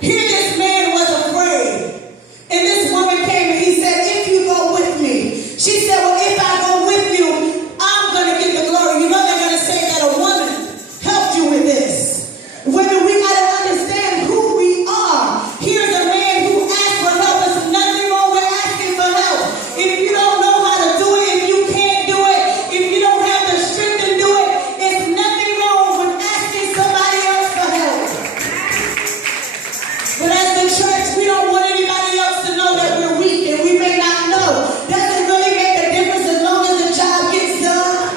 Here this man was afraid. And this woman came and he said, if you go with me. She said, well, if I go with you, I'm going to get the glory. You know they're going to say that a woman helped you with this. Women, we got to understand who we are. Here's a man who asked for help. There's nothing wrong with asking for help. If you don't know how to do it, if you can't do it, if you don't have the strength to do it, it's nothing wrong with asking somebody else for help. But as the church, we don't want anybody else to know that we're weak, and we may not know. Doesn't really make a difference as long as the job gets done.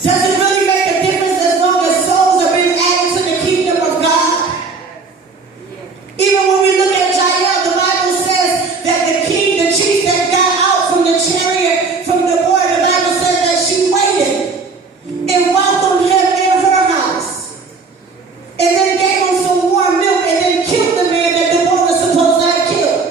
Doesn't really make a difference as long as souls are being added to the kingdom of God. Even when we look at Jael, the Bible says that the king, the chief that got out from the chariot, from the boy, the Bible says that she waited and welcomed him in her house. And then gave him some warm milk and then killed the man that the boy was supposed to have killed.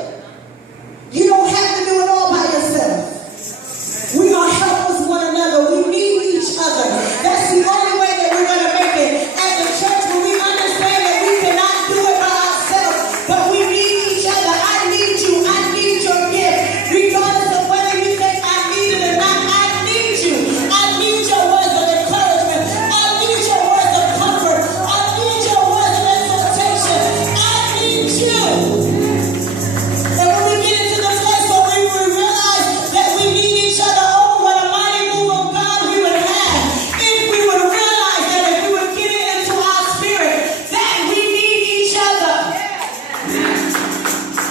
You don't have to do it all by yourself. We are helpers one another. We need each other. That's the only way that we're going to make it. As a church, when we understand that we cannot do it by ourselves, but we need each other. I need you. I need your gift. Regardless of whether you think I need it or not, I need you. I need your words of encouragement. I need your words of comfort. I need your words of exhortation. I need you. And when we get into the place where we realize that we need each other, oh, what a mighty move of God we would have. If we would realize that, if we would get it into our spirit, that we need each other.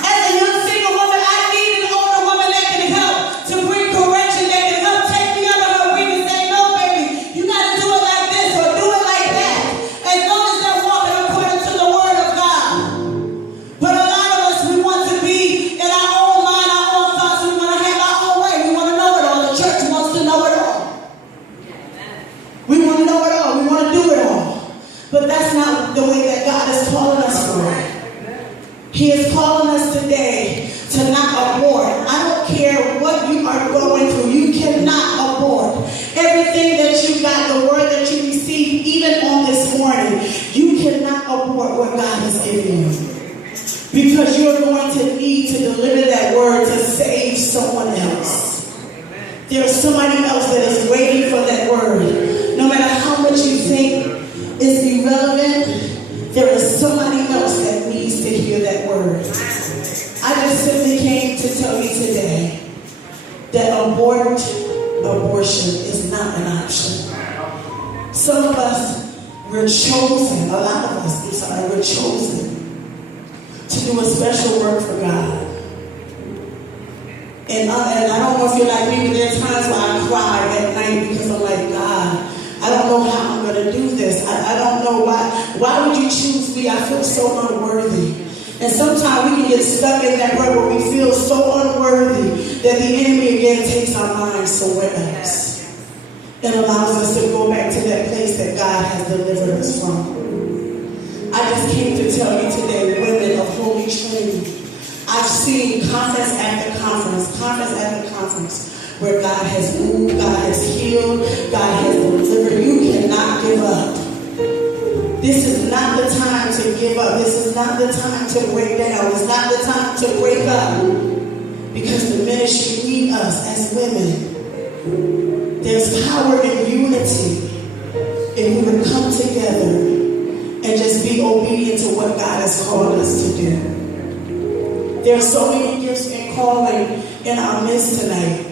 As a young single woman, I need an older woman that can help to bring correction, that can help take me under her wing and say, no, baby, you got to do it like this or do it like that. As long as they're walking according to the word of God. But a lot of us, we want to be in our own mind, our own thoughts. We want to have our own way. We want to know it all. The church wants to know it all. We want to know it all. We want to do it all. But that's not the way that God is calling us for. He is calling us today to not abort. I don't care what you are going through. You cannot abort. Everything that you got, the word that you received, even on this morning, you cannot abort what God has given you. Because you're going to need to deliver that word to save someone else. There's somebody else that is waiting for that word. No matter how much you think is irrelevant, there is somebody else that needs to hear that word. I just simply came to tell you today that abortion is not an option. Some of us, we're chosen, a lot of us, we're chosen to do a special work for God. And I don't know if you're like me, but there are times where I cry at night because I'm like, God, I don't know how I'm going to do this. I don't know why. Why would you choose me? I feel so unworthy. And sometimes we can get stuck in that part where we feel so unworthy that the enemy again takes our minds somewhere else and allows us to go back to that place that God has delivered us from. I just came to tell you today, women of Holy Trinity, I've seen conference after conference, where God has moved, God has healed, God has delivered. You cannot give up. This is not the time to give up. This is not the time to break down. It's not the time to break up. Because the ministry needs us as women. There's power in unity if we would come together and just be obedient to what God has called us to do. There are so many gifts and calling in our midst tonight.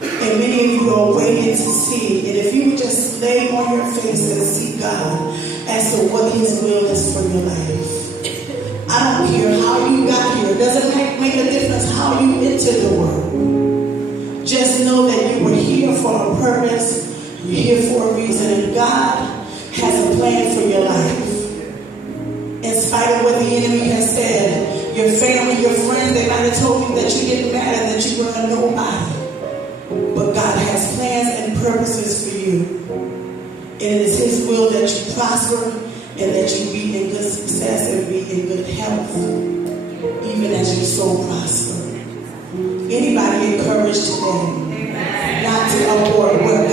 And many of you are waiting to see. And if you would just lay on your face and seek God as to what His will is for your life. I don't care how you got here. It doesn't make a difference how you entered the world. Just know that you were here for a purpose. You're here for a reason. And God has a plan for your life. In spite of what the enemy has said, your family, your friends, they might have told you that you didn't matter, that you were a nobody. But God has plans and purposes for you. And it is His will that you prosper and that you be in good success and be in good health, even as your soul prosper. Anybody encouraged today not to abort what